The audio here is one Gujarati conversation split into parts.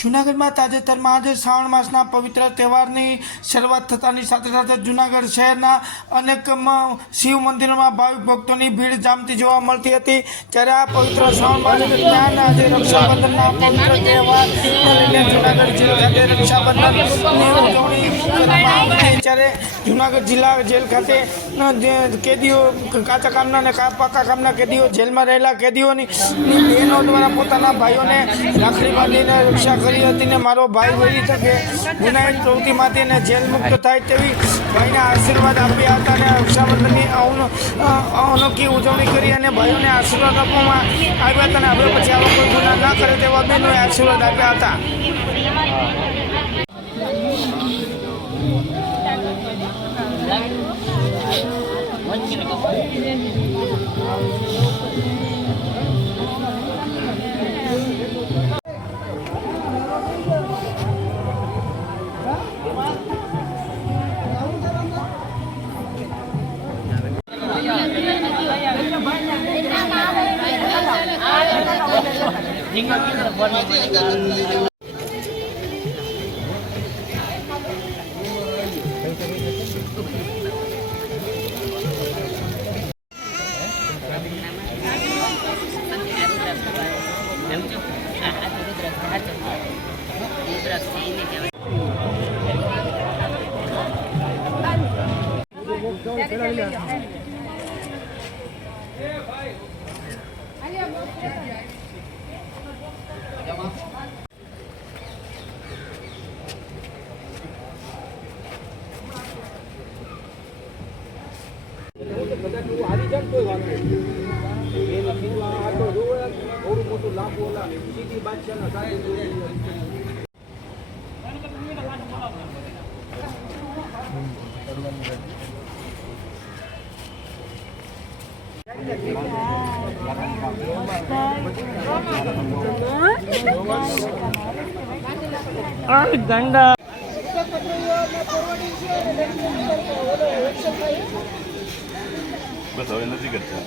જૂનાગઢમાં તાજેતરમાં આજે શ્રાવણ માસના પવિત્ર તહેવારની શરૂઆત થતાની સાથે સાથે જૂનાગઢ શહેરના અનેક શિવ મંદિરોમાં ભાવિક ભક્તોની ભીડ જામતી જોવા મળતી હતી। ત્યારે આ પવિત્ર શ્રાવણ માસ દરમિયાન આજે રક્ષાબંધનના પવિત્ર તહેવારને લઈને જૂનાગઢ જિલ્લા ખાતે રક્ષાબંધનની ઉજવણી કરવામાં આવી। ત્યારે જૂનાગઢ જિલ્લા જેલ ખાતે કેદીઓ કાચા કામના અને પાકા કામના કેદીઓ જેલમાં રહેલા કેદીઓની બહેનો દ્વારા પોતાના ભાઈઓને રાખડી બાંધીને રક્ષા કરી હતી ને મારો ભાઈ વળી શકે ગુનાહિત પ્રવૃત્તિમાંથી ને જેલ મુક્ત થાય તેવી ભાઈને આશીર્વાદ આપ્યા હતા અને રક્ષાબંધનની અનોખી ઉજવણી કરી અને ભાઈઓને આશીર્વાદ આપવામાં આવ્યા હતા અને હવે પછી આવા કોઈ ગુના ના કરે તેવા બહેનોએ આશીર્વાદ આપ્યા હતા। બસ હવે નથી કરતા।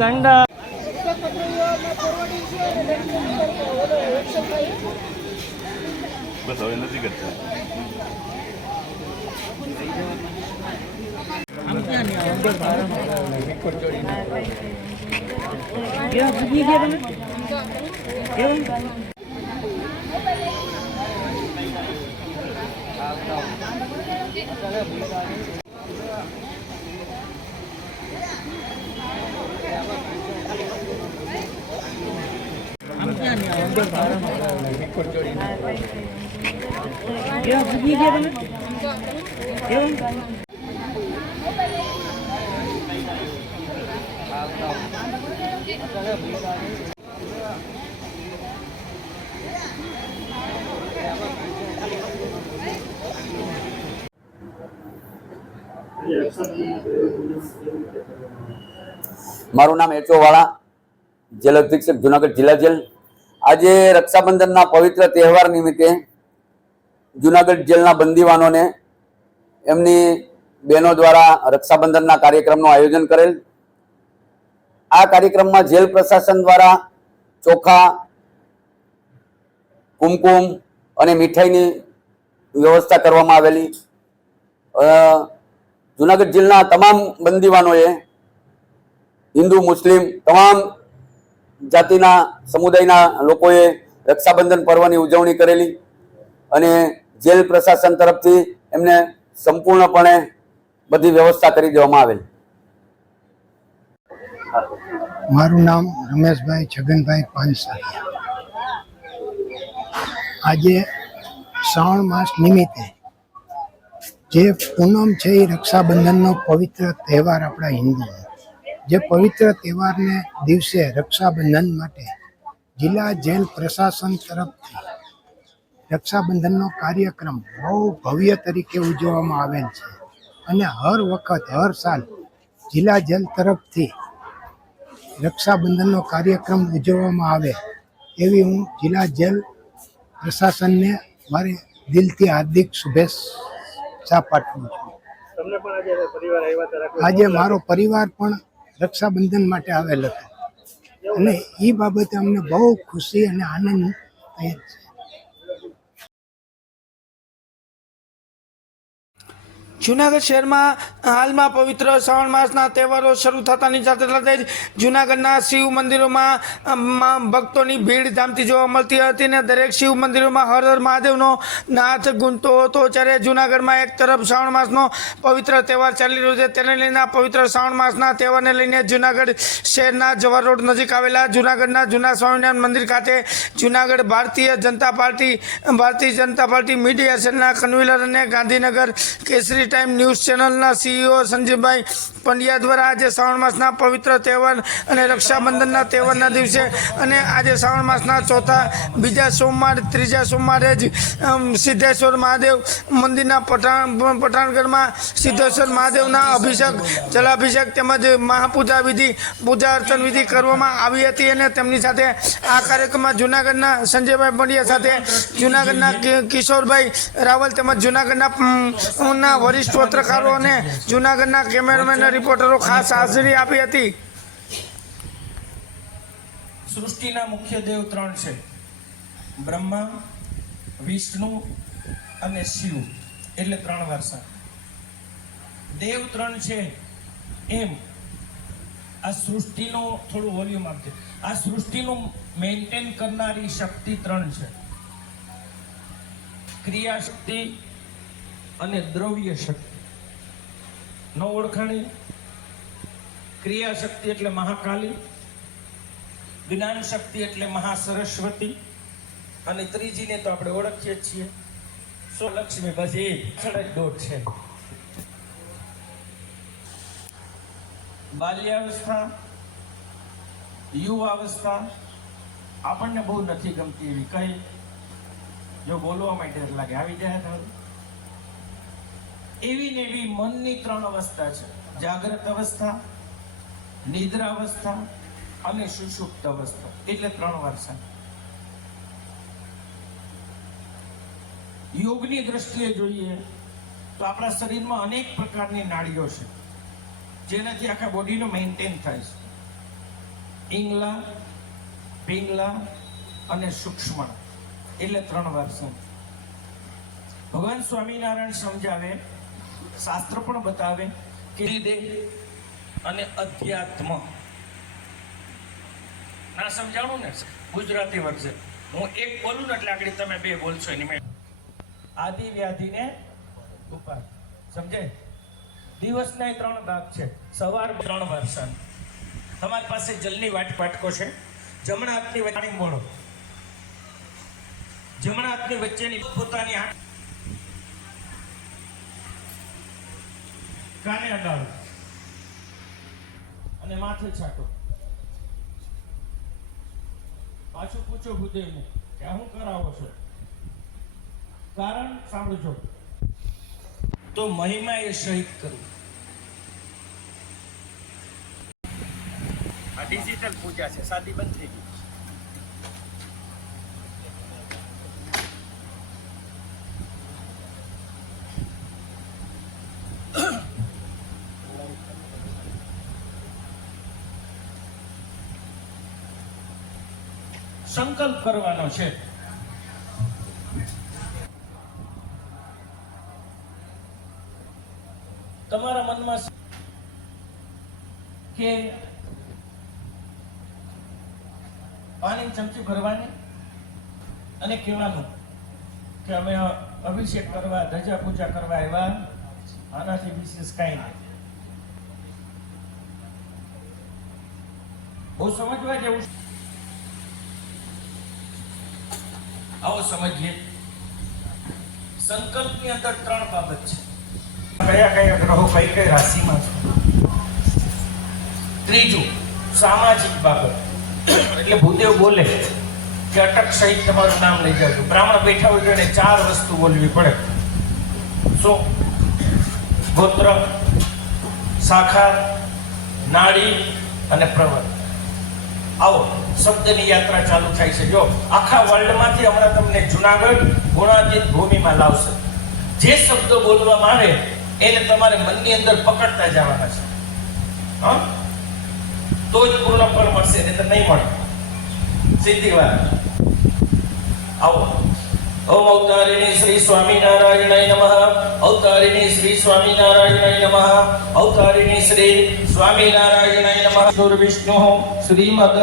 ગંડા બસ હવે નથી કરતા. મારું નામ એચોવાળા, જેલ અધિક્ષક જુનાગઢ જિલ્લા જેલ. આજે રક્ષાબંધનના પવિત્ર તહેવાર નિમિત્તે જુનાગઢ જેલના બંદીવાનોને એમની બહેનો દ્વારા રક્ષાબંધનના કાર્યક્રમનું આયોજન કરેલ. આ કાર્યક્રમમાં જેલ પ્રશાસન દ્વારા ચોખા, કુમકુમ અને મીઠાઈની વ્યવસ્થા કરવામાં આવેલી. જુનાગઢ જિલ્લાના તમામ બંદીવાનોએ હિન્દુ, મુસ્લિમ તમામ જાતિના સમુદાયના લોકોએ રક્ષાબંધન પર્વની ઉજવણી કરેલી અને જેલ પ્રશાસન તરફથી એમને સંપૂર્ણપણે બધી વ્યવસ્થા કરી દેવામાં આવેલી. મારું નામ રમેશભાઈ છગનભાઈ પાનસરિયા. આજે શ્રાવણ માસ નિમિત્તે જે પૂનમ છે એ રક્ષાબંધનનો પવિત્ર તહેવાર આપણા હિન્દુનો, જે પવિત્ર તહેવારને દિવસે રક્ષાબંધન માટે જિલ્લા જેલ પ્રશાસન તરફથી રક્ષાબંધનનો કાર્યક્રમ બહુ ભવ્ય તરીકે ઉજવવામાં આવેલ છે અને હર વખત હર સાલ જિલ્લા જેલ તરફથી રક્ષાબંધનનો કાર્યક્રમ ઉજવવામાં આવે એવી હું જિલ્લા જેલ પ્રશાસનને મારી દિલથી હાર્દિક શુભેચ્છા પાઠવું છું. આજે મારો પરિવાર પણ રક્ષાબંધન માટે આવેલ હતો અને એ બાબતે અમને બહુ ખુશી અને આનંદ થાય છે. જૂનાગઢ શહેરમાં હાલમાં પવિત્ર શ્રાવણ માસના તહેવારો શરૂ થતાની સાથે સાથે જ જૂનાગઢના શિવ મંદિરોમાં ભક્તોની ભીડ જામતી જોવા મળતી હતી અને દરેક શિવ મંદિરોમાં હર હર મહાદેવનો નાદ ગુંજતો હતો. જ્યારે જૂનાગઢમાં એક તરફ શ્રાવણ માસનો પવિત્ર તહેવાર ચાલી રહ્યો છે, તેને લઈને પવિત્ર શ્રાવણ માસના તહેવારને લઈને જૂનાગઢ શહેરના જવાહર રોડ નજીક આવેલા જૂનાગઢના જૂના સ્વામિનારાયણ મંદિર ખાતે જૂનાગઢ ભારતીય જનતા પાર્ટી મીડિયા સેલના કન્વીનર અને ગાંધીનગર કેસરી ટાઈમ ન્યૂઝ ચેનલના CEO સંજીવભાઈ પંડ્યા દ્વારા આજે શ્રાવણ માસના પવિત્ર તહેવાર અને રક્ષાબંધનના તહેવારના દિવસે અને આજે શ્રાવણ માસના બીજા સોમવાર ત્રીજા સોમવારે જ સિદ્ધેશ્વર મહાદેવ મંદિરના પઠાણગઢમાં સિદ્ધેશ્વર મહાદેવના અભિષેક, જલાભિષેક તેમજ મહાપૂજા વિધિ, પૂજા અર્ચન વિધિ કરવામાં આવી હતી અને તેમની સાથે આ કાર્યક્રમમાં જૂનાગઢના સંજયભાઈ પંડ્યા સાથે જૂનાગઢના કિશોરભાઈ રાવલ તેમજ જૂનાગઢના વરિષ્ઠ પત્રકારો અને જૂનાગઢના કેમેરામેન રિપોર્ટરો ખાસ હાજરી આપી હતી. સૃષ્ટિના મુખ્ય દેવ ત્રણ છે: બ્રહ્મા, વિષ્ણુ અને શિવ, એટલે ત્રણ વારસા. દેવ ત્રણ છે એમ આ સૃષ્ટિનો થોડું વોલ્યુમ આપજે. આ સૃષ્ટિનું મેન્ટેન કરનારી શક્તિ ત્રણ છે: ક્રિયા શક્તિ અને દ્રવ્ય શક્તિ. ન ઓળખાણી? ક્રિયા શક્તિ એટલે મહાકાલી, જ્ઞાન શક્તિ એટલે મહાસરસ્વતી અને ત્રીજીને તો આપણે ઓળખીએ છીએ લક્ષ્મી. બસ એ ખડક દોટ છે. બાલ્યાવસ્થા, યુવાવસ્થા આપણને બહુ નથી ગમતી એવી કઈ, જો બોલવામાં ડર લાગે આવી જાય તો એવી ને એવી મનની 3 અવસ્થા છે: જાગ્રત અવસ્થા, નિદ્રા અવસ્થા અને સુષુપ્ત અવસ્થા. એટલે 3 વર્ષ. યોગની દ્રષ્ટિએ જોઈએ તો આપણા શરીરમાં અનેક પ્રકારની નાડીઓ છે જેનાથી આખા બોડીનો મેન્ટેન થાય છે. ઇંગલા, પિંગલા અને સૂક્ષ્મ, એટલે 3 વર્ષ. ભગવાન સ્વામિનારાયણ સમજાવે, શાસ્ત્ર પણ બતાવે કે દેહ અને અધ્યાત્મ. ના સમજાણું ને ગુજરાતી વર્જન. હું એક બોલું ને એટલે આગળ તમે 2 બોલશો. એની મેં આદિ વ્યાધિને ઉપાધિ. સમજે? દિવસના 3 ભાગ છે. સવાર 3 વર્ષ. તમારી પાસે જલની વાટકો છે. જમણા હાથની વચ્ચે બોલો. જમણા હાથની વચ્ચેની પોતાની આંખ કાને અડાડો અને માથે છાંટો. પાછું પૂછો ભૂદેવને કે હું કરાવો છો? કારણ સાંભળજો. તો મહિમા એ શહીદ કરવું. આ ડિજિટલ પૂજા છે, સાદી બંધ થઈ ગઈ. સંકલ્પ કરવાનો છે. તમારા મનમાં કે પાણી ચમચી ભરવાની અને કહેવાનું કે અમે અભિષેક કરવા, ધજા પૂજા કરવા આવ્યા, આનાથી વિશેષ કાંઈ નહીં. બહુ સમજવા જેવું. આવો સમજીએ. સંકલ્પની અંદર 3 બાબત છે. કયા કયા ગ્રહો કઈ રાશિમાં છે. ત્રીજું સામાજિક બાબત. એટલે ભૂદેવ બોલે કે અટક સહિત તમારું નામ લઈ જાજો. બ્રાહ્મણ બેઠા હોય તો એને 4 વસ્તુ બોલવી પડે. શું? ગોત્ર, શાખા, નાડી અને પ્રવર. આવો શબ્દની યાત્રા ચાલુ થાય છે. જો આખા વર્લ્ડમાંથી હમણાં તમને જુનાગઢ ગુણાતીત ભૂમિમાં લાવશે. જે શબ્દો બોલવામાં આવે એને તમારે મનની અંદર પકડતા જવાના છે. હા, તો જ પૂર્ણ ફળ મળશે, નહીં તો નહીં મળે. સીધી વાત. આવો. ઓમ અવતારિણી શ્રી સ્વામિનારાયણાય નમઃ. અવતારિણી શ્રી સ્વામિનારાયણાય નમઃ. અવતારિણી શ્રી સ્વામિનારાયણાય નમઃ. વિષ્ણુ શ્રીમદ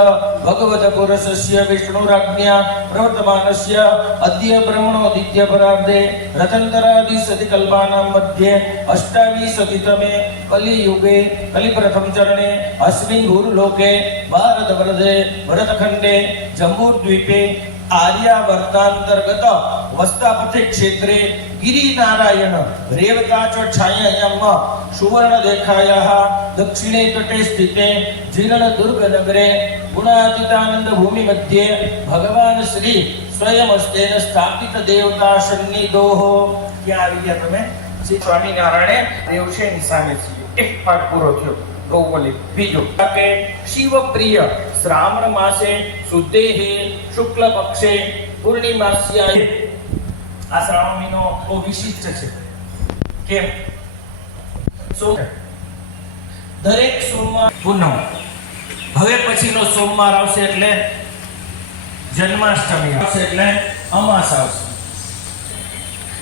ભગવદ પુરુષસ્ય વિષ્ણુરાજ્ઞા પ્રવર્તમાનસ્ય અદ્ય બ્રહ્મણોદિત્ય પરાર્ધે રતંતરાદિ સદકલ્પાનાં મધ્યે અષ્ટાવિંશતિતમે કલિયુગે કલિપ્રથમ ચરણે અસ્મિન ભૂર્લોકે ભારતવર્ષે ભરતખંડે જંબૂદ્વીપે આર્યાવર્તાંતર્ગત વસ્તાપથે ક્ષેત્રે ગિરિનારાયણ રેવતાચ છાયાયામ સુવર્ણ દેખાયાઃ દક્ષિણે તટે સ્થિતે જીર્ણદુર્ગ નગરે ગુણાતીતાનંદ ભૂમિ મધ્યે ભગવાન શ્રી સ્વયમસ્તેન સ્થાપિત દેવતા સન્નિધોઃ. ક્યાં આવી ગયા તમે? શ્રી સ્વામિનારાયણ દેવ છે એની સામે છીએ. એક પાઠ પૂરો થયો. બીજું કે શિવ પ્રિય શ્રાવણ માસે શુદ્ધેહે શુક્લ પક્ષે પૂર્ણિમાસ્યાય. આ શ્રાવણ મહિનો બહુ વિશિષ્ટ છે. કેમ? દરેક સોમવાર પૂનમ. હવે પછીનો સોમવાર આવશે એટલે જન્માષ્ટમી આવશે, એટલે અમાસ આવશે.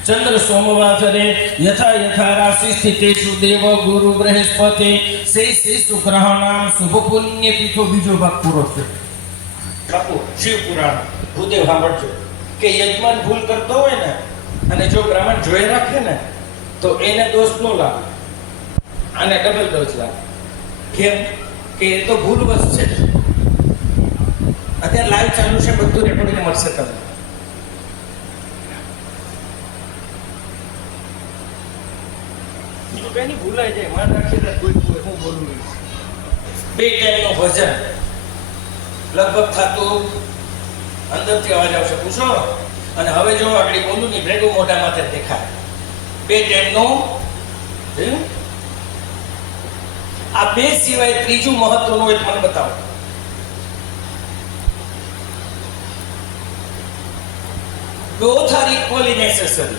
ચંદ્ર સોમવાસરે યથા યથા રાશિ સ્થિતેષુ દેવ ગુરુ બૃહસ્પતિ સે શુક્રહાનામ શુભ પુણ્ય તિથિ. બીજો ભાગ પૂરો થયો. શિવ પુરાણ ભૂદેવ સાંભળજો કે યજમાન ભૂલ કરતો હોય ને અને જો બ્રાહ્મણ જોઈ રાખે ને તો એને દોષ નો લાગે, આને ડબલ દોષ લાગે. કેમ? કે એ તો ભૂલવશ છે. અત્યારે લાઈવ ચાલુ છે, બધું રેકોર્ડિંગ મળશે તમને. એની ભૂલાય જાય, માન રાખીને કોઈ હું બોલું. 2 ટાઈમનું ભજન લગભગ થતું અંદરથી અવાજ આવશે પૂછો. અને હવે જો આગળ બોલું ને ભેગું મોઢા માથે દેખાય. બે ટાઈમનું જોયું? આ બે સિવાય ત્રીજું મહત્વનું એક મને બતાવો. both are equally necessary.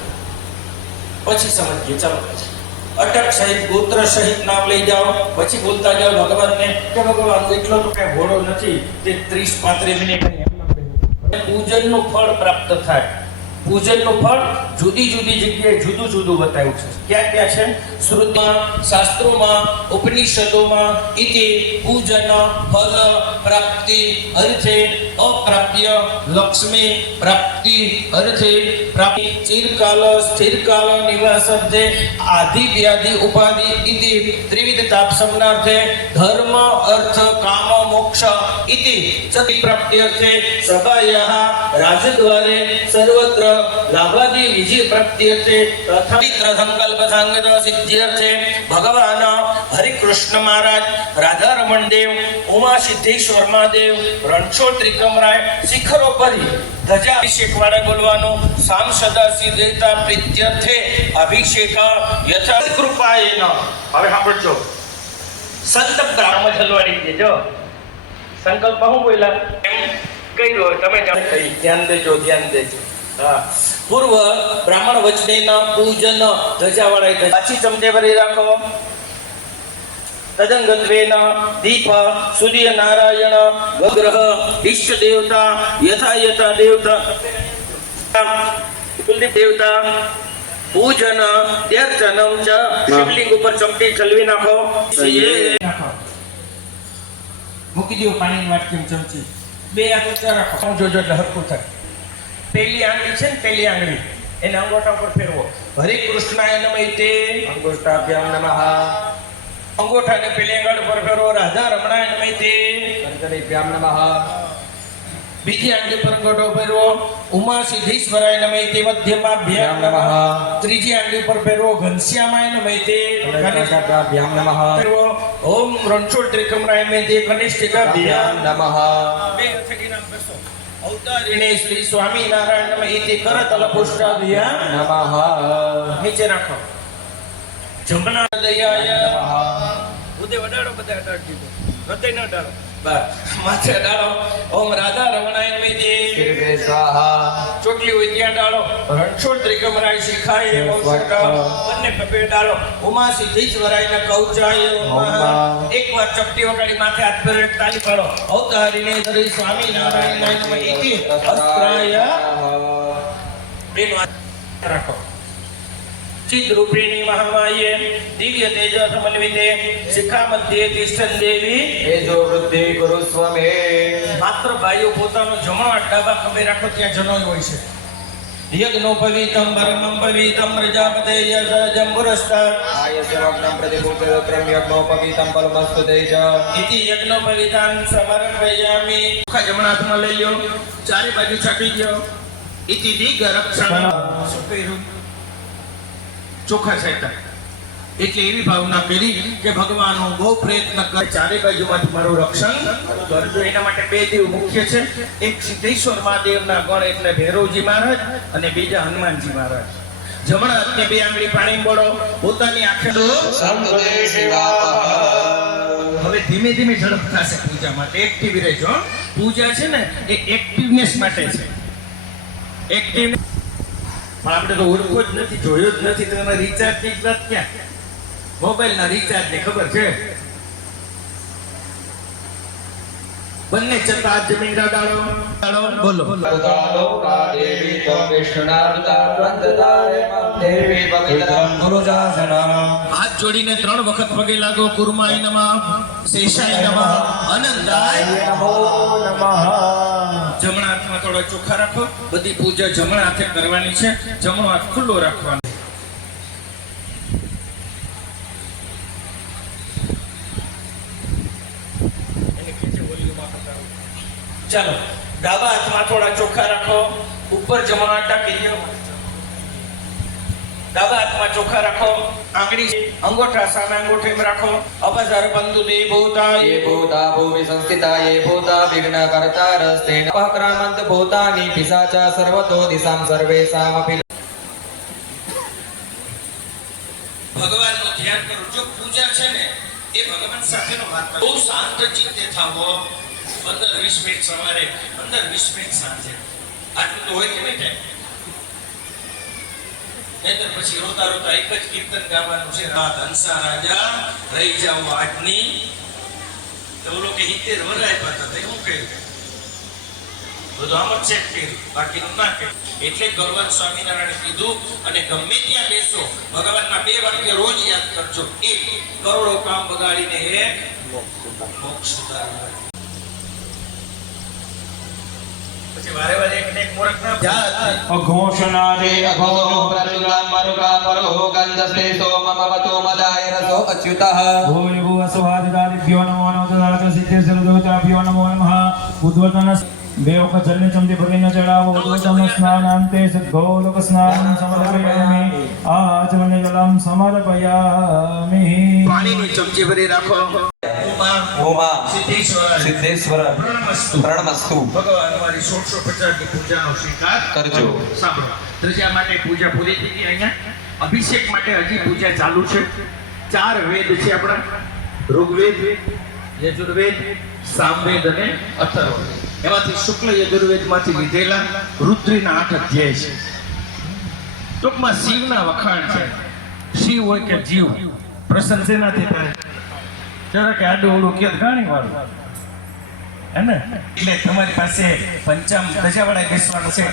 પછી સમજીએ. ચાલો અટક સહિત ગોત્ર સહિત નામ લઈ જાઓ, પછી બોલતા જાઓ ભગવાનને કે ભગવાન એટલો તો કઈ ઘોડો નથી તે 30-35 મિનિટ પૂજનનું ફળ પ્રાપ્ત થાય. પૂજનનું ફળ જુદી જુદી જગ્યાએ જુદું જુદું બતાવ્યું છે. ક્યાં ક્યાં છે? શ્રુતિમાં, શાસ્ત્રોમાં, ઉપનિષદોમાં ઇતિ પૂજન ફલ પ્રાપ્તિ અર્થે અપ્રાપ્ય લક્ષ્મી પ્રાપ્તિ અર્થે પ્રાપ્તિ ચિરકાલ સ્થિરકાલ નિવાસાર્થે આદિ વ્યાધિ ઉપાધિ ઇતિ ત્રિવિધ તાપ સમનાર્થે ધર્મ અર્થ કામ મોક્ષ ઇતિ ચતિ પ્રાપ્તિ અર્થે સભાયઃ રાજદ્વારે સર્વત્ર લાભાદિ વિજય પ્રાપ્તિ અર્થે તથા સંકલ્પ સાંગત સિદ્ધિ અર્થે ભગવાન હરિકૃષ્ણ મહારાજ, રાધારમણ દેવ, ઉમા સિદ્ધેશ્વર મહાદેવ, રણછોડ ત્રિકમરાય શિખરો પરી ધજા અભિષેક વાળા બોલવાનું. સામ સદા સિદ્ધતા પ્રીત્યર્થે અભિષેક યથા કૃપાયેન. હવે સાંભળજો. સંત બ્રાહ્મણ જલવાડી દેજો. સંકલ્પ હું બોલ્યા એમ કહી દો. તમે ધ્યાન દેજો, ધ્યાન દેજો. હા, પૂર્વ બ્રાહ્મણ વચનેના પૂજન ધજા વાળા પાછી ચમચે ભરી રાખો. તદંગત્વેન દીપ સૂર્ય નારાયણ વગ્રહ ઈષ્ટ દેવતા યથા યથા દેવતા કુલદીપ દેવતા પૂજન ત્યર્ચનમ ચ શિવલિંગ ઉપર ચમચી ચલવી નાખો. મૂકી દો પાણીની વાટકી ચમચી. બે આંગળી રાખો. જોજો એટલે હરખું થાય. પેલી આંગળી છે ને, પેલી આંગળી એને અંગૂઠા ઉપર ફેરવો. હરે કૃષ્ણાય નમઃ તે અંગુષ્ટાભ્યામ નમઃ. અંગૂઠાને પેલી આંગળી પર ફેરવો. રાધા રમણાય નમઃ તે અંગુષ્ટાભ્યામ નમઃ. બીજી આંગળી પર અંગૂઠો ફેરવો. ઉમા સિદ્ધેશ્વરાય નમઃ તે મધ્યમાભ્યામ નમઃ. ત્રીજી આંગળી પર ફેરવો. ઘનશ્યામાય નમઃ તે ઘનિષ્ઠાભ્યામ નમઃ. ફેરવો. ઓમ રણછોડ ત્રિકમરાય નમઃ તે કનિષ્ઠિકાભ્યામ નમઃ. બે હથેળી નામ બેસો. અવતારિણે શ્રી સ્વામિનારાયણ નમઃ ઇતિ કરતલ પુષ્ટાભ્યામ નમઃ. નીચે રાખો. જંબના દયાય નમઃ. ઉદે વડાડો, બધા અડાડી દીધો. હૃદય ન ડાળો, બસ માથે ડાળો. ઓમ રાધા રમણાય નમઃ તે શિરવે સ્વાહા. ચોટલી હોય ત્યાં ડાળો. રણછોડ ત્રિકમરાય શિખાય બંને પગે ડાળો. ઉમા સિદ્ધેશ્વરાય કૌચાય નમઃ. એકવાર ચપટી વગાડી માથે હાથ ફેરવો, એક તાલી પાડો. અવતારિણે શ્રી સ્વામિનારાયણ નમઃ ઇતિ અસ્ત્રાય. બેનો હાથ રાખો. ચિદ રૂપિણી મહામાયે દિવ્ય તેજ સમન્વિતે શિખા મધ્યે તિષ્ઠન દેવી તેજો વૃદ્ધિ ગુરુ સ્વમે. માત્ર ભાઈઓ પોતાનો જમણો ડાબા ખભે રાખો, ત્યાં જનોય હોય છે. યજ્ઞોપવીતમ પરમં પવિતમ પ્રજાપતે યસજમ પુરસ્કાર આયસવગ્નમ પ્રતિપુત્રત્રમ યજ્ઞોપવીતમ પરમસ્તુ તેજ ઇતિ યજ્ઞોપવીતાન સમર્પયામિ. જમણા હાથમાં લઈ લો, ચારે બાજુ છાટી દો. ઇતિ દિગ રક્ષણ. શું ચોખ્ખા સાઈતા. એટલે એવી ભાવના કરી કે ભગવાન હું બહુ પ્રયત્ન કરે ચારે બાજુમાંથી મારું રક્ષણ કરજો. એના માટે બે દેવ મુખ્ય છે. એક સિદ્ધેશ્વર મહાદેવના ગણ એટલે ભૈરવજી મહારાજ અને બીજા હનુમાનજી મહારાજ. જમણા હાથને બે આંગળી પાણી બોળો. પોતાની આંખે હવે ધીમે ધીમે ઝડપ થશે પૂજા માટે. એક્ટિવ રહેજો. પૂજા છે ને એ એક્ટિવનેસ માટે છે. એક્ટિવ પણ આપણે તો ઓળખો જ નથી, જોયો જ નથી. તો એમાં રિચાર્જની જ વાત ક્યાં? મોબાઈલના રિચાર્જની ખબર છે? બંને ચતા જમીન ડાળો બોલો. દેવી તો હાથ જોડીને 3 વખત પગે લાગો. કુર્માય નમઃ, શેષાય નમઃ, અનંતાય નમો નમઃ. જમણા હાથમાં થોડો ચોખ્ખા રાખો. બધી પૂજા જમણા હાથે કરવાની છે. જમણો હાથ ખુલ્લો રાખવાનો. ચાલો, ડાબા હાથમાં થોડા ચોખ્ખા રાખો. ઉપર જમણા ટાંકી દો. ડાબા હાથમાં ચોખા રાખો, આંગળી અંગૂઠા સામે અંગૂઠીમાં રાખો. અપસર બંધુ દેવભૂતા ये भूता भूमि संस्थिता ये भूता विघ्न कर्ता रस्ते अपक्रामंत भूतानि पिशाचा सर्वतो दिशां सर्वेषामपि ભગવાનનું ધ્યાન કરો. જો પૂજા છે ને એ ભગવાન સાથેનો વાત કરો. બહુ શાંત ચિત્તે થાવો. 15-20 મિનિટ સવારે, 15-20 મિનિટ સાંજે, આટલું તો હોય કે નહીં ટાઈમ? નહીંતર પછી રોતા રોતા એક જ કીર્તન ગાવાનું છે, રાત હંસા રાજા રહી જાઓ આજની. તો ઓલો કે 70 વર્ષ આપ્યા હતા, શું કહ્યું? બધું આમ જ ચેક કર્યું, બાકીનું ના કર્યું. એટલે ભગવાન સ્વામિનારાયણે કીધું, અને ગમે ત્યાં બેસો ભગવાનના 2 વાક્ય રોજ યાદ કરજો. એક, કરોડો કામ બગાડીને એક મોક્ષ સુધારવા. પછી વારે વારે એક ને એક મૂર્ખ ના અઘોષણાદે अघोषो प्रचुरां मरुगा मरुहो गन्धस्ते सोममवतो मदाय रसो अच्युतः भूय भुवस्वादिभ्यो नमो नमः तदाच सिद्धेश्वरदेवताभ्यो नमो नमः उद्वतन देवकचरणे चमते भगिन चढ़ावो उद्वतन स्नानान्ते सद्गोलोक स्नानं समर्पयामि आचमने जलं समर्पयामि. પાણીની ચમચી ભરી રાખો. उमा સિદ્ધેશ્વર सिद्धेश्वर પ્રણમસ્તુ. प्रणमस्तु ભગવાન અમારી 1650 ની પૂજાનો સ્વીકાર કરજો. સાંભળો. ત્રીજા માટે પૂજા પૂરી થઈ ગઈ. અહીંયા અભિષેક માટે હજી પૂજા ચાલુ છે. 4 વેદ છે આપણા, ઋગ્વેદ, યજુર્વેદ, સામવેદ અને અથર્વવેદ. એમાંથી શુક્લ યજુર્વેદમાંથી લીધેલા રુદ્રીના 8 અધ્યાય છે. ટૂંકમાં શિવના વખાણ છે. શિવ હોય કે જીવ, પ્રસન્ન શેનાથી થાય? જરા કે આડું ઓળું કે ઘણી વાળું હે ને. એટલે તમારી પાસે પંચામ ધજાવાળા બેસવાનું છે.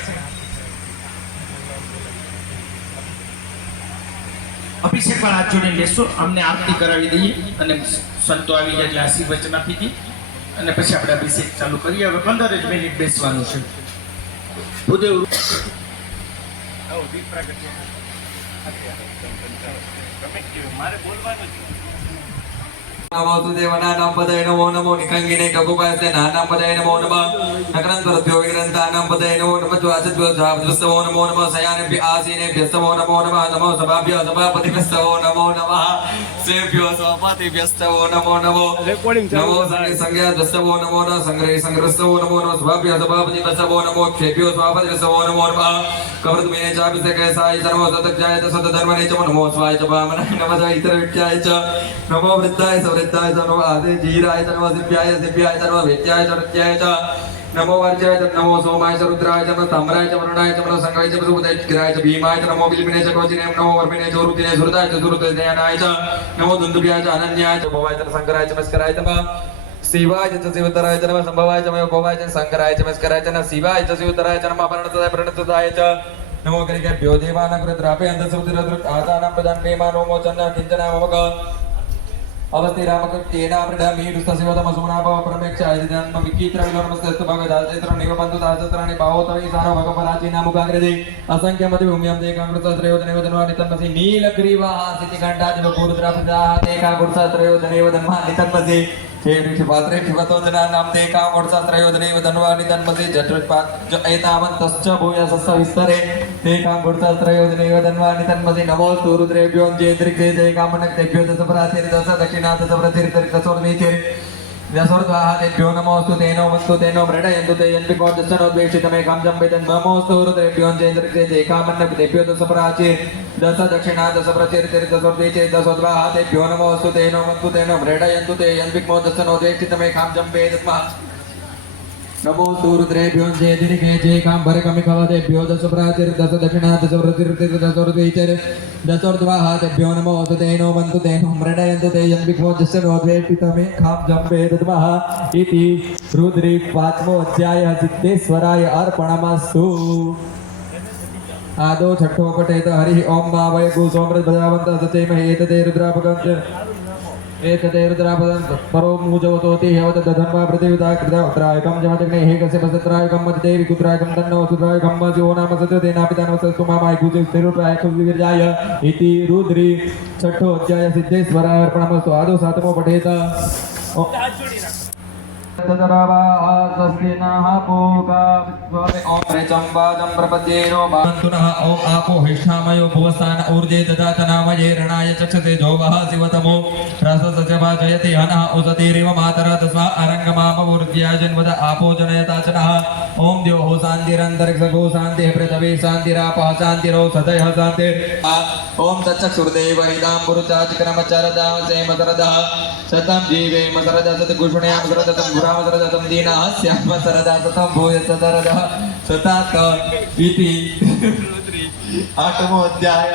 અભિષેક પણ હાથ જોડીને બેસો. અમને આરતી કરાવી દઈએ અને સંતો આવી જાય એટલે આશીર્વચન આપી દઈએ અને પછી આપણે અભિષેક ચાલુ કરીએ. હવે 15 જ મિનિટ બેસવાનું છે. ભૂદેવ મારે બોલવાનું છે. नमो सुदेवनानां पदये नमो नमो निकंगिने कपुपायसे नानां पदये नमो नमः नकरन्तरभ्यो विग्रन्थानां पदये नमो नमः द्वाचभ्यो द्वाभ्यस्तवो नमो नमः शयानेभ्य आसीनेभ्यस्तवो नमो नमः नमो सभाभ्यो सभापतिभ्यस्तवो नमो नमः सेभ्यो सभापतिभ्यस्तवो नमो नमो नमो संज्ञाभ्यस्तवो नमो नमः संग्रहस्तवो नमो नमः सभाभ्यो सभापतिभ्यस्तवो नमो क्षेभ्यो सभापतिभ्यस्तवो नमो नमः कवृतमेने चाभिषेके साय सर्वो सतज्ञाय च सतधर्मणे च नमो स्वाय च वामनाय नमः च इतरविख्याय च नमो वृद्धाय वृद्धाय च नमो आदे जीराय च नमो दिव्याय दिव्याय च नमो वेद्याय च नृत्याय च नमो वर्ज्याय च नमो सोमाय च रुद्राय च नमो ताम्राय च वरुणाय च नमो संगाय च सुबुधाय च गिराय च भीमाय च नमो बिल्बिने च कोचिने नमो वर्मिने च रुद्रिने सुरताय च सुरतदयानाय च नमो दुन्दुभ्याय च अनन्याय च भवाय च शंकराय च मस्कराय च शिवाय च शिवतराय च नमः संभवाय च भवाय च शंकराय च मस्कराय च न शिवाय च शिवतराय च नमः प्रणतदाय प्रणतदाय च नमो करिकेभ्यो देवानाकृतरापे अंधसुरुद्रदृक् आदानां प्रदान प्रेमा नमो चन्न किंचना ममक अवस्थे रामकृत्येन प्रणामी दुस्तसिवतम सुमनाभव परमेक्षाय जन्म विकित्र विलोनमस्तस्तु भगदाचैत्र निगमन्तु दासत्राणि बाहोतवि सारो भगपराचीना मुखाग्रदे असंख्य मति भूम्यं देकामृतत्रयोदनेवदन्वा नितन्मसि नीलग्रीवाः सितिकण्ठादिव पूर्वद्रापिताः देकामृतत्रयोदनेवदन्वा नितन्मसि हे वृक्षपात्रे शिवतोजनानां देकामृतत्रयोदनेवदन्वा नितन्मसि जठृत्पात् एतावन्तश्च भूयसस्स विस्तरे देकामृतत्रयोदनेवदन्वा नितन्मसि नमोऽस्तु रुद्रेभ्यो जेन्द्रिके देकामनक्तेभ्यो दशपरातिर् दश दक्षिणा दशप्रतिर्दशोर्वीतिर् दशोर्ध्वाहादेभ्यो नमोऽस्तु तेनो वस्तु तेनो मृडयन्तु ते यन्पिको दशनोद्वेक्षितमेकां जम्बेदन् नमोऽस्तु रुद्रेभ्यो जेन्द्रिके देकामनक्तेभ्यो दशपराचिर् दश दक्षिणा दशप्रतिर्दशोर्वीतिर् दशोर्ध्वाहादेभ्यो नमोऽस्तु तेनो वस्तु तेनो मृडयन्तु ते यन्पिको दशनोद्वेक्षितमेकां जम्बेदन् नमो रुद्रेभ्यो जयदिनिके जयकाम्बरकमिकवदेभ्यो दशप्राचिर्दश दक्षिणा दशप्रतिर्दशोर्द्वीतिर्दशोर्ध्वाहादेभ्यो नमो तेनो वन्तु तेनो मृडयन्तु ते यन्विको दशनोद्वेष्टितमे खां जम्बेदद्मः इति रुद्रिक् 5मो अध्यायः सिद्धेश्वराय अर्पणमस्तु. आदौ छठो पठेत हरिः ओं मा वै गोसोमृत प्रजावन्तः सचेमहे एतदे रुद्रापकञ्च एतदे रुद्रापदं परो मूजवतोति हेवत दधन्वा प्रतिविदा कृतायकं जमजग्ने हे कस्य पसत्रायकं मददेवि कुत्रायकं तन्नो सुत्रायकं मजो नाम सत्यतेना पिता नमस्तु मामाय कुजे स्थिरुत्राय कुविर्जाय इति रुद्री छठो अध्याय सिद्धेश्वराय अर्पणमस्तु. आदौ सातमो पठेत स्वस्ति नः पूका विद्वामे ॐ रेचम्बादं प्रपद्येनो बान्तुनः ॐ आपो हिष्ठामयो भुवस्तान ऊर्जे ददातनामये रणाय चक्षते जोवः शिवतमो रससचवा जयति हनः उषतिरिव मातरः तस्मा अरङ्गमामवूर्ध्याजन्वद आपो जनयताचनः ॐ द्योः शान्तिरन्तरिक्षगो शान्तिः पृथिवी शान्तिरापः शान्तिरो सदयः शान्तिर् ॐ तच्चक्षुर्देवरिदां पुरुषाचिक्रमचरदां सेमसरदः शतं जीवेम सरदा सतकुषुण्यां सरदतं गुराम सरदतं दीनाः स्याम सरदा सतं भूयसतरदः शतात् इति आठमो अध्याय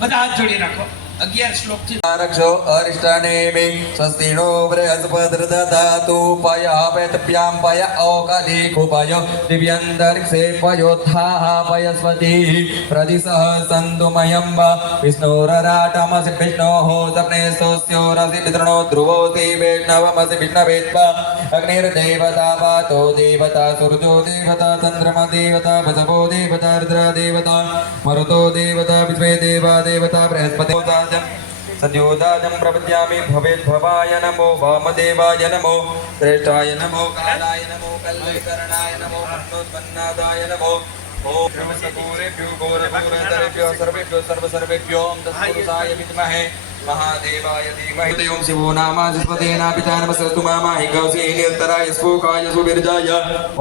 બધા હાથ જોડી રાખો 11 શ્લોક થી रक्षो अरिष्टानेमि स्वस्तिनो बृहस्पतिर्दधातु पयापेतभ्यां पय औकधीकुपयो दिव्यन्तरिक्षे पयोत्थाः पयस्वती प्रदिशः सन्तु मयम्ब विष्णोरराटमसि विष्णोः सप्ने स्तोस्योरसि पितृणो ध्रुवोऽसि वैष्णवमसि विष्णवेत्वा अग्निर्देवता वातो देवता सूर्यो देवता चन्द्रमा देवता वसवो देवता रुद्रा देवता मरुतो देवता विश्वे देवा देवता बृहस्पति सद्योदाजं प्रपद्यामि भवेद्भवाय नमो वामदेवाय नमो श्रेष्ठाय नमो कालाय नमो कल्लविकरणाय नमो पद्मोत्पन्नादाय नमो ॐ ब्रह्मसपूरेभ्यो घोरघोरतरेभ्यो सर्वेभ्यो सर्वसर्वेभ्यो ॐ तत्पुरुषाय विद्महे महादेवाय धीमहि ॐ शिवो नामा सरस्वतेना पिता नमस्तु मामाहि गौसीनिर्तराय स्फोकाय सुविर्जाय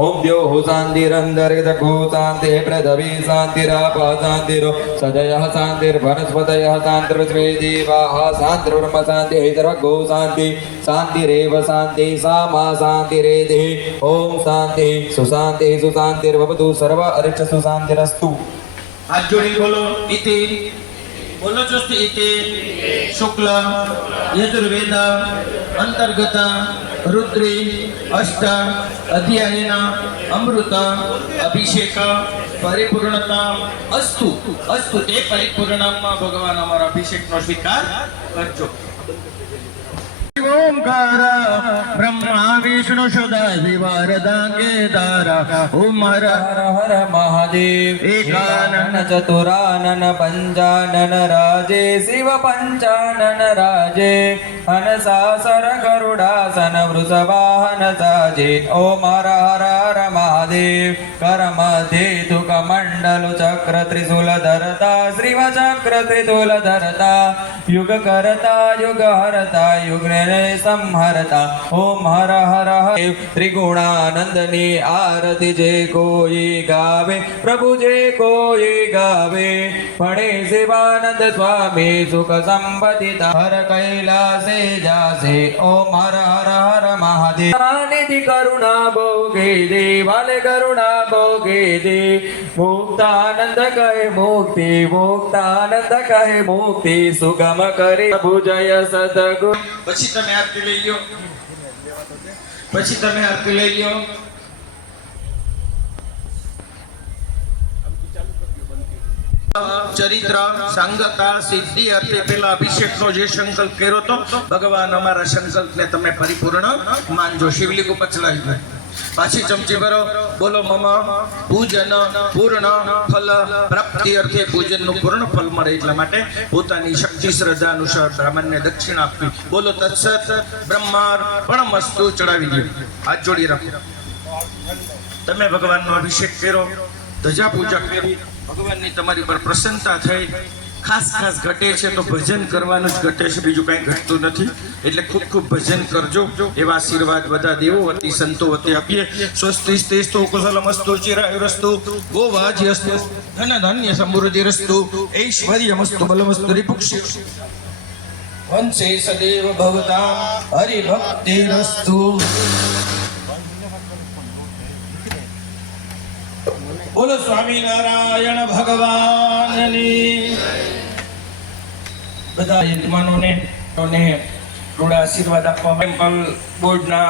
ॐ द्योः शान्तिरन्तरिक्षगो शान्तिः पृथिवी शान्तिरापः शान्तिरो सदयः शान्तिर्वनस्पतयः शान्तिर्विश्वे देवाः शान्तिर्ब्रह्म शान्तिः सर्वगो शान्ति शान्तिरेव शान्तिः सामा शान्तिरेधिः ॐ शान्तिः सुशान्तिर्भवतु सर्व अरिष्टसु शान्तिरस्तु હાથ જોડી બોલો ઇતિ બોલો જોસ્તી ઇતિ શુક્લ યજુર્વેદ અંતર્ગત રુદ્રી અષ્ટ અધ્યાયન અમૃત અભિષેક પરિપૂર્ણતા અસ્તુ અસ્તુ તે પરિપૂર્ણમાં ભગવાન અમારો અભિષેકનો સ્વીકાર કરજો ओंकार ब्रह्मा विष्णु सदा शिवारदा केदारा ओम हर हर हर महादेव एकानन चतुरानन पंचानन राजे शिव पंचानन राजे हनसासर गरुडासन वृषवाहन साजे ओम हर हर हर महादेव कर मध्ये तुक मंडल चक्र त्रिशूल धरता श्रीव चक्र त्रिशूल धरता युग करता युग हरता युग संहरता ओम हर हर हर त्रिगुणानंदनी आरती जे कोई गावे प्रभु जे कोई गावे पढ़े शिवानंद स्वामी सुख संपत्ति हर कैलासे जासे ओम हर हर हर महादेव निधि करुणा भोगे दे वाले करुणा भोगे दे मुक्तानंद कहे मुक्ति मुक्तानंद कहे मुक्ति सुगम करे प्रभु जय सतगुरु પછી તમે આરતી લઈ લ્યો પછી તમે આરતી લઈ લ્યો ચરિત્ર સંગતા સિદ્ધિ અર્થે પેલા અભિષેકનો જે સંકલ્પ કર્યો તો ભગવાન અમારા સંકલ્પને તમે પરિપૂર્ણ માનજો શિવલિંગ ઉપર ચડાવી દો પાછી ચમચી ભરો બોલો મમ પૂજન પૂર્ણ ફલ પ્રાપ્તિ અર્થે પૂજનનું પૂર્ણ ફલ મળે એટલા માટે પોતાની શક્તિ શ્રદ્ધા અનુસાર બ્રાહ્મણને દક્ષિણા આપવી બોલો તત્સત બ્રહ્માર્પણમસ્તુ ચડાવી દો હાથ જોડી રાખો તમે ભગવાનનો અભિષેક કર્યો ધજા પૂજા કરી ભગવાનની તમારી પર પ્રસન્નતા થઈ ખાસ ખાસ ઘટે છે તો ભજન કરવાનું જ ઘટે છે બીજું કંઈ ઘટતું નથી એટલે ખૂબ ખૂબ ભજન કરજો એવા આશીર્વાદ બધા દેવો વતી સંતો વતી આપીએ સ્વસ્તિ સ્તેસ્તો કુશલમસ્તુ ચિરાયુરસ્તુ ગોવાજ્યસ્તુ ધન ધન્ય સમૃદ્ધિરસ્તુ ઐશ્વર્યમસ્તુ બલમસ્તુ રિપુક્ષી વંશે સદેવ ભવતા હરિભક્તિરસ્તુ બોલો સ્વામિનારાયણ ભગવાનની બધા યજમાનોને થોડા આશીર્વાદ આપવા ટેમ્પલ બોર્ડના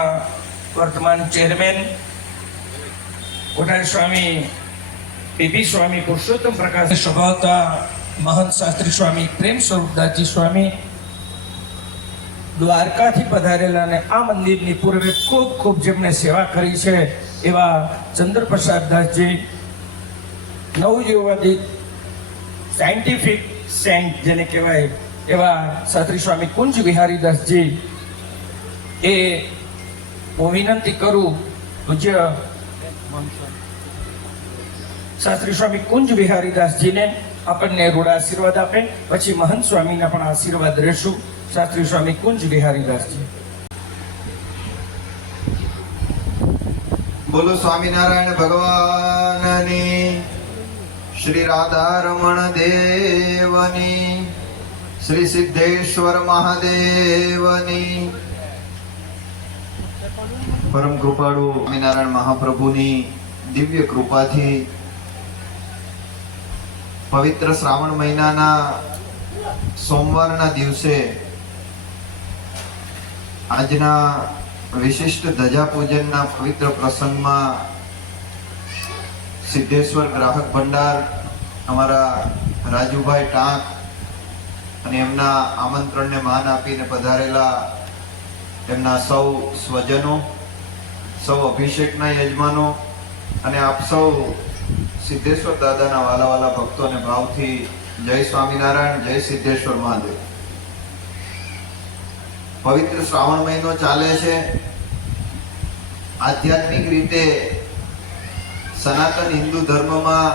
વર્તમાન ચેરમેન કોઠારી સ્વામી પીપી સ્વામી પુરુષોત્તમ પ્રકાશ સ્વભાવતા મહંત શાસ્ત્રી સ્વામી પ્રેમ સ્વરૂપદાસજી સ્વામી દ્વારકાથી પધારેલા અને આ મંદિરની પૂર્વે ખૂબ ખૂબ જેમણે સેવા કરી છે એવા ચંદ્રપ્રસાદ દાસજી નવયુવાદી સાયન્ટિફિક સેન્ટ જેને કહેવાય એવા શાસ્ત્રી સ્વામી કુંજ વિહારીદાસજી એ હું વિનંતી કરું પૂજ્ય શાસ્ત્રી સ્વામી કુંજ વિહારીદાસજીને આપણને રૂડા આશીર્વાદ આપે, પછી મહંત સ્વામીના પણ આશીર્વાદ રહેશું. શાસ્ત્રી સ્વામી કુંજ વિહારીદાસજી. બોલો સ્વામિનારાયણ ભગવાનની, શ્રી રાધારમણ દેવની, શ્રી સિદ્ધેશ્વર મહાદેવની, પરમ કૃપાળુ સ્વામિનારાયણ મહાપ્રભુની દિવ્ય કૃપાથી પવિત્ર શ્રાવણ મહિનાના સોમવારના દિવસે આજના વિશિષ્ટ ધજા પૂજનના પવિત્ર પ્રસંગમાં સિદ્ધેશ્વર ગ્રાહક ભંડાર અમારા રાજુભાઈ ટાંક અને એમના આમંત્રણને માન આપીને પધારેલા એમના સૌ સ્વજનો, સૌ અભિષેકના યજમાનો અને આપ સૌ સિદ્ધેશ્વર દાદાના વાલા વાલા ભક્તોને ભાવથી જય સ્વામિનારાયણ, જય સિદ્ધેશ્વર મહાદેવ. પવિત્ર શ્રાવણ મહિનો ચાલે છે. આધ્યાત્મિક રીતે સનાતન હિન્દુ ધર્મમાં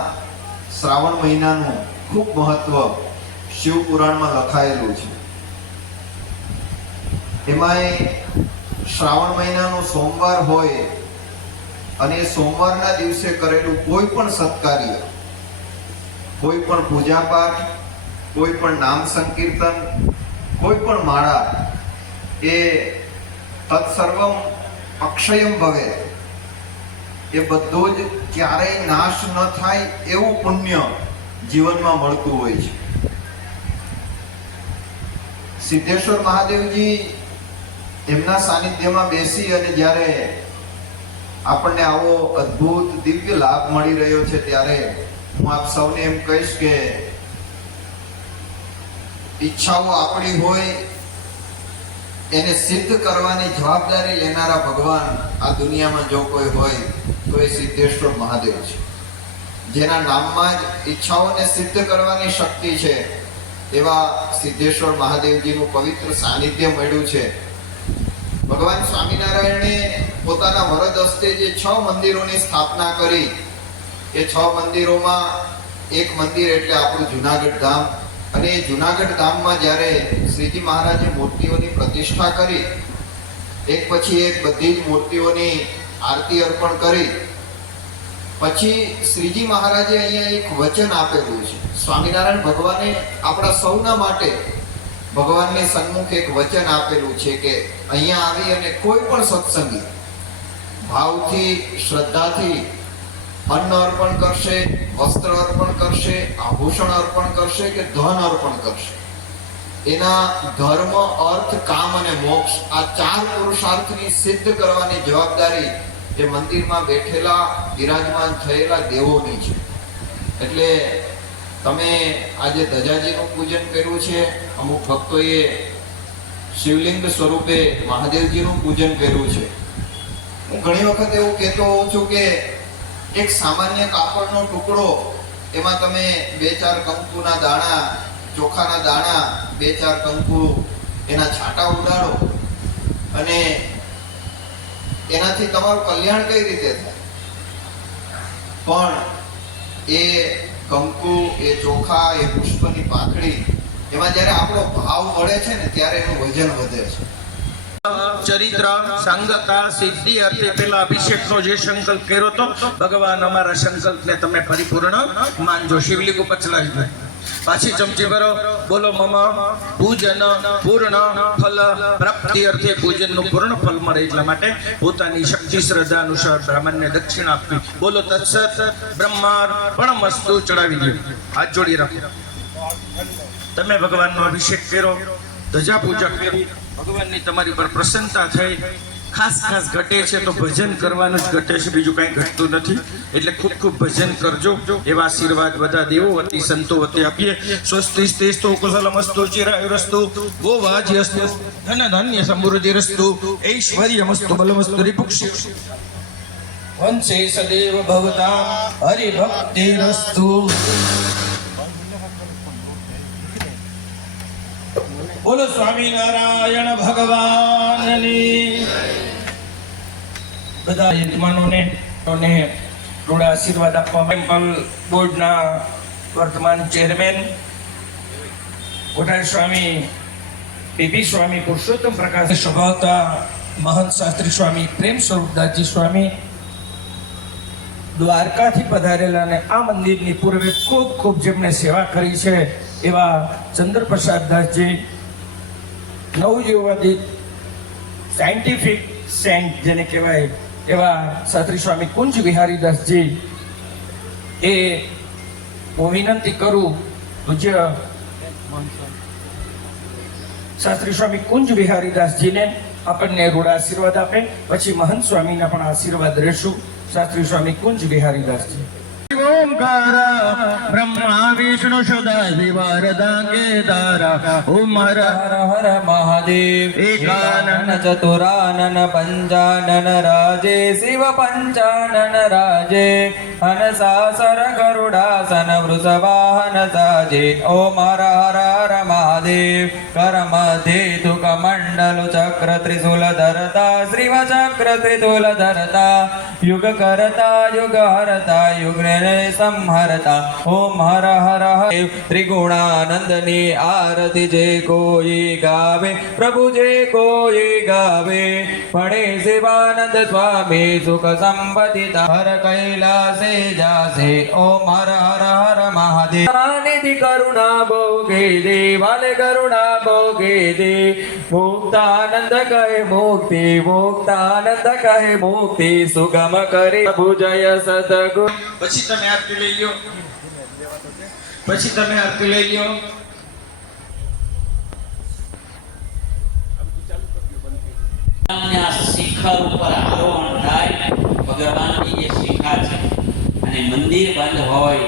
શ્રાવણ મહિનાનું ખૂબ મહત્વ શિવ પુરાણમાં લખાયેલું છે. એમાંય શ્રાવણ મહિનાનો સોમવાર હોય અને એ સોમવારના દિવસે કરેલું કોઈ પણ સત્કાર્ય, કોઈ પણ પૂજાપાઠ, કોઈ પણ નામ સંકીર્તન, કોઈ પણ માળા, એ તત્સર્વમ અક્ષયમ ભવે, એ બધું જ ક્યારેય નાશ ન થાય એવું પુણ્ય જીવનમાં મળતું હોય છે. સિદ્ધેશ્વર મહાદેવજી એમના સાનિધ્યમાં બેસી અને જ્યારે આપણને આવો અદ્ભુત દિવ્ય લાભ મળી રહ્યો છે, ત્યારે હું આપ સૌને એમ કહીશ કે ઈચ્છાઓ આપણી હોય એને સિદ્ધ કરવાની જવાબદારી લેનારા ભગવાન આ દુનિયામાં જો કોઈ હોય તો એ સિદ્ધેશ્વર મહાદેવ છે. જેના નામમાં જ ઈચ્છાઓને સિદ્ધ કરવાની શક્તિ છે, એવા સિદ્ધેશ્વર મહાદેવજીનું પવિત્ર સાનિધ્ય મળ્યું છે. ભગવાન સ્વામિનારાયણે પોતાના વરદ હસ્તે જે 6 મંદિરોની સ્થાપના કરી, એ 6 મંદિરોમાં એક મંદિર એટલે આપણું જુનાગઢ ધામ. અને એ જુનાગઢ ધામમાં જ્યારે શ્રીજી મહારાજે મૂર્તિઓની પ્રતિષ્ઠા કરી, એક પછી એક બધી જ મૂર્તિઓની આરતી અર્પણ કરી, પછી શ્રીજી મહારાજે અહીંયા એક વચન આપેલું છે. સ્વામિનારાયણ ભગવાને આપણા સૌના માટે ભગવાનની સન્મુખ એક વચન આપેલું છે કે અહીંયા આવી અને કોઈ પણ સત્સંગી ભાવથી, શ્રદ્ધાથી અન્ન અર્પણ કરશે, વસ્ત્ર અર્પણ કરશે, આભૂષણ અર્પણ કરશે કે ધન અર્પણ કરશે, એના ધર્મ, અર્થ, કામ અને મોક્ષ, આ 4 પુરુષાર્થની સિદ્ધ કરવાની જવાબદારી એ મંદિરમાં બેઠેલા, બિરાજમાન થયેલા દેવોની છે. એટલે તમે આજે ધજાજીનું પૂજન કર્યું છે, અમુક ભક્તોએ શિવલિંગ સ્વરૂપે મહાદેવજીનું પૂજન કર્યું છે. હું ઘણી વખત એવું કહેતો હોઉં છું કે એક સામાન્ય કાપડનો ટુકડો, એમાં તમે 2-4 કંકુના દાણા, ચોખાના દાણા, 2-4 કંકુ એના છાંટા ઉડાડો અને એનાથી તમારું કલ્યાણ કઈ રીતે થાય? પણ એ કંકુ, એ ચોખા, એ પુષ્પની પાંખડી, એમાં જ્યારે આપણો ભાવ વળે છે ને, ત્યારે એનું વજન વધે છે. ચરિત્ર, સાંગતા, સિદ્ધિ અર્થે પેલા અભિષેકનો જે સંકલ્પ કર્યો તો, ભગવાન અમારા સંકલ્પને તમે પરિપૂર્ણ માનજો. શિવલિંગ ઉપર ચલાવી દો. પાછી ચમચી ભરો. બોલો મમ પૂજન પૂર્ણ ફલ પ્રાપ્તિ અર્થે પૂજનનું પૂર્ણ ફળ મળે એટલા માટે પોતાની શક્તિ શ્રદ્ધા અનુસાર બ્રાહ્મણને દક્ષિણા આપવી. બોલો તત્સત બ્રહ્માર્પણમસ્તુ ચડાવી દો. હાથ જોડી રાખો. તમે ભગવાનનો અભિષેક કર્યો, ધજા પૂજા કરી, ભગવાનની તમારી પર પ્રસન્નતા થઈ. ખાસ ઘટે છે તો ભજન કરવાનું જ ઘટે છે, બીજું કંઈ ઘટતું નથી. એટલે ખૂબ ભજન કરજો. એવા આશીર્વાદ બધા દેવો વતી, સંતો વતી આપીએ. સ્વસ્તિ સ્તેસ્તુ કુશલમસ્તુ ચિરાયુરસ્તુ ગોવાજ્યસ્તુ ધન ધન્ય સમૃદ્ધિરસ્તુ ઐશ્વર્યમસ્તુ બલમસ્તુ રિપુક્ષી વંશે સદેવ ભવતા હરિભક્તિરસ્તુ. બોલો સ્વામિનારાયણ ભગવાનની. બધા યજમાનોને અને થોડા આશીર્વાદ આપવા ટેમ્પલ બોર્ડના વર્તમાન ચેરમેન કોઠારી સ્વામી પીપી સ્વામી પુરુષોત્તમ પ્રકાશ સ્વભાવતા મહંત શાસ્ત્રી સ્વામી પ્રેમ સ્વરૂપદાસજી સ્વામી દ્વારકાથી પધારેલા અને આ મંદિરની પૂર્વે ખૂબ ખૂબ જેમણે સેવા કરી છે એવા ચંદ્રપ્રસાદ દાસજી નવયુવાદી સાયન્ટિફિક સેન્ટ જેને કહેવાય એવા શાસ્ત્રી સ્વામી કુંજ વિહારીદાસજી એ હું વિનંતી કરું પૂજ્ય શાસ્ત્રી સ્વામી કુંજ વિહારીદાસજીને આપણને રૂડા આશીર્વાદ આપે, પછી મહંત સ્વામીના પણ આશીર્વાદ રહેશું. શાસ્ત્રી સ્વામી કુંજ વિહારીદાસજી. ओंकार ब्रह्मा विष्णु सुदाशिवरदांगे दारा ओम हर હર હર મહાદેવ. એકાનન ચતુરાનન પંચાનન રાજે શિવ પંચાનન રાજે હનસાસર ગરુડાસન વૃષવાહન સાજે. ઓમ હર હર હર મહાદેવ. કર મધ્યે તુક મંડલ ચક્ર ત્રિશુલ ધરતા શ્રીવ ચક્ર ત્રિશુલ ધરતા યુગ કરતા યુગ હરતા યુગ સંહરતા. ઓમ હર હર હર. ત્રિગુણાનંદની આરતી જે કોઈ ગાવે, પ્રભુ જે કોઈ ગાવે, પડે શિવાનંદ સ્વામી સુખ સંપત્તિ હર કૈલાસે જાસે. ઓમ હર હર હર મહાદેવ. નિધિ કરુણા ભોગે દે, વાલે કરુણા ભોગે દે. મુક્તાનંદ કહે મુક્તિ, મુક્તાનંદ કહે મુક્તિ, સુગમ કરે પ્રભુ જય સદગુરુ. પછી તમે આરતી લઈ લો, પછી તમે આરતી લઈ લો. આ શિખર ઉપર આરોહણ થાય ભગવાનની જે શિખા છે અને મંદિર બંધ હોય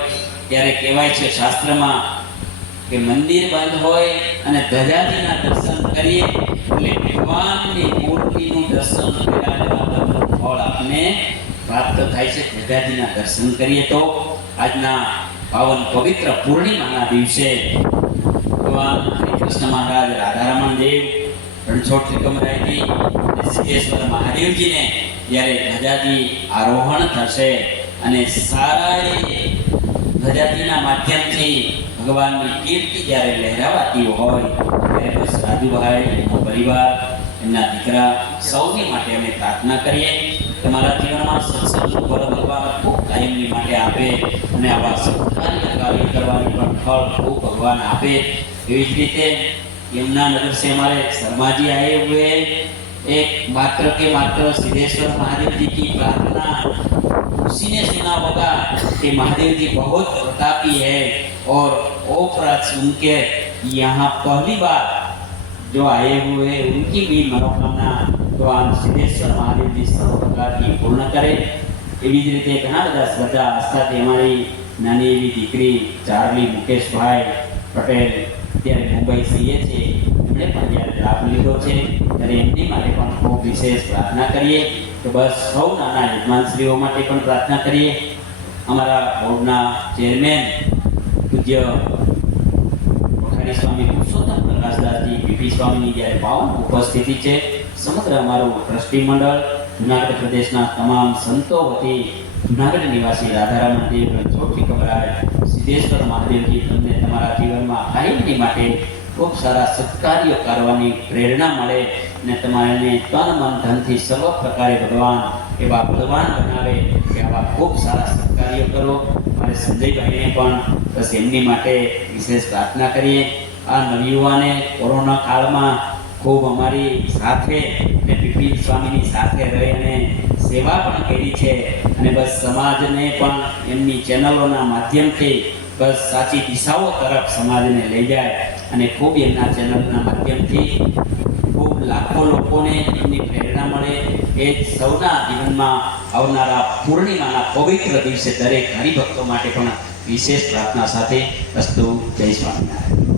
ત્યારે કહેવાય છે શાસ્ત્રમાં કે મંદિર બંધ હોય અને ધજાજીના દર્શન કરીએ એટલે ભગવાનની મૂર્તિનું દર્શન કર્યા ફળ આપને પ્રાપ્ત થાય છે. ધજાજીના દર્શન કરીએ તો આજના પાવન પવિત્ર પૂર્ણિમાના દિવસે ભગવાન શ્રી કૃષ્ણ મહારાજ, રાધારમણ દેવ, રણછોડ ત્રિકમરાયજી અને સિદ્ધેશ્વર મહાદેવજીને જ્યારે ધજાજી આરોહણ થશે અને સારા ધજાજીના માધ્યમથી ભગવાનની કીર્તિ જ્યારે લહેરાવાતી હોય ત્યારે બસ રાજુભાઈ, એમનો પરિવાર, એમના દીકરા સૌની માટે અમે પ્રાર્થના કરીએ તમારા જીવનમાં સત્સંગનું ફળ ભગવાન ખૂબ કાયમની માટે આપે અને આવા સત્કાર્ય કાર્ય કરવાની પણ ફળ ખૂબ ભગવાન આપે. એવી જ રીતે यमुनानगर से हमारे शर्मा जी आए हुए, एक मात्र के मात्र सिद्धेश्वर महादेव जी की प्रार्थना उसी ने सुना होगा कि महादेव जी बहुत प्रतापी है और वो प्रार्थ सुन के यहाँ पहली बार जो आए हुए हैं उनकी भी मनोकामना भगवान सिद्धेश्वर महादेव जी सब प्रकार की पूर्ण करे. એવી જ રીતે ઘણા બધા શ્રદ્ધા આસ્થાથી અમારી નાની એવી દીકરી ચાર્લી મુકેશભાઈ પટેલ અત્યારે મુંબઈ સીએ છે, એમણે પણ જ્યારે લાભ લીધો છે ત્યારે એમની માટે પણ ખૂબ વિશેષ પ્રાર્થના કરીએ. તો બસ સૌ નાના યજમાનશ્રીઓ માટે પણ પ્રાર્થના કરીએ. અમારા બોર્ડના ચેરમેન પૂજ્ય કોઠારી સ્વામી પુરુષોત્તમ પ્રકાશદાસજી પીપી સ્વામીની જ્યારે પાવન ઉપસ્થિતિ છે, સમગ્ર અમારું ટ્રસ્ટી મંડળ, જુનાગઢ પ્રદેશના તમામ સંતો વતી જુનાગઢ નિવાસી રાધારમણ દેવ, રણછોડ ત્રિકમરાય, સિદ્ધેશ્વર મહાદેવજી તમને તમારા જીવનમાં કાયમની માટે ખૂબ સારા સત્કાર્યો કરવાની પ્રેરણા મળે અને તમારે તન મન ધનથી સર્વ પ્રકારે ભગવાન એવા બળવાન બનાવે કે આવા ખૂબ સારા સત્કાર્યો કરો. મારે સંજયભાઈને પણ બસ એમની માટે વિશેષ પ્રાર્થના કરીએ. આ નવયુવાને કોરોના કાળમાં ખૂબ અમારી સાથે અને પીપી સ્વામીની સાથે રહી અને સેવા પણ કરી છે અને બસ સમાજને પણ એમની ચેનલોના માધ્યમથી બસ સાચી દિશાઓ તરફ સમાજને લઈ જાય અને ખૂબ એમના ચેનલના માધ્યમથી ખૂબ લાખો લોકોને એમની પ્રેરણા મળે. એ જ સૌના જીવનમાં આવનારા પૂર્ણિમાના પવિત્ર દિવસે દરેક હરિભક્તો માટે પણ વિશેષ પ્રાર્થના સાથે અસ્તુ. જય સ્વામિનારાયણ.